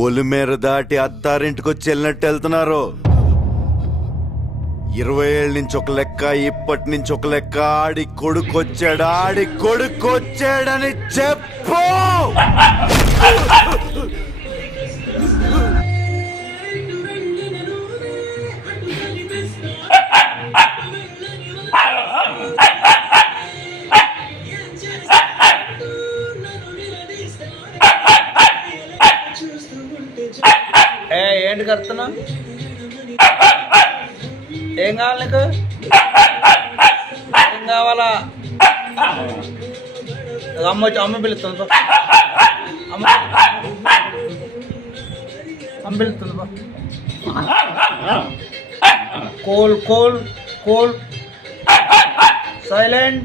పొలిమేర దాటి అత్తారింటికి వచ్చి వెళ్ళినట్టు వెళ్తున్నారు. 20 ఏళ్ళ నుంచి ఒక లెక్క, ఇప్పటి నుంచి ఒక లెక్క. ఆడి కొడుకొచ్చాడని చెప్పు. ఏంటి కడుతున్నా? ఏం కావాలి నీకు? ఏం కావాలా? అమ్మ పిలుస్తుంది. అమ్మ పిలుస్తుంది. Coal coal coal silent.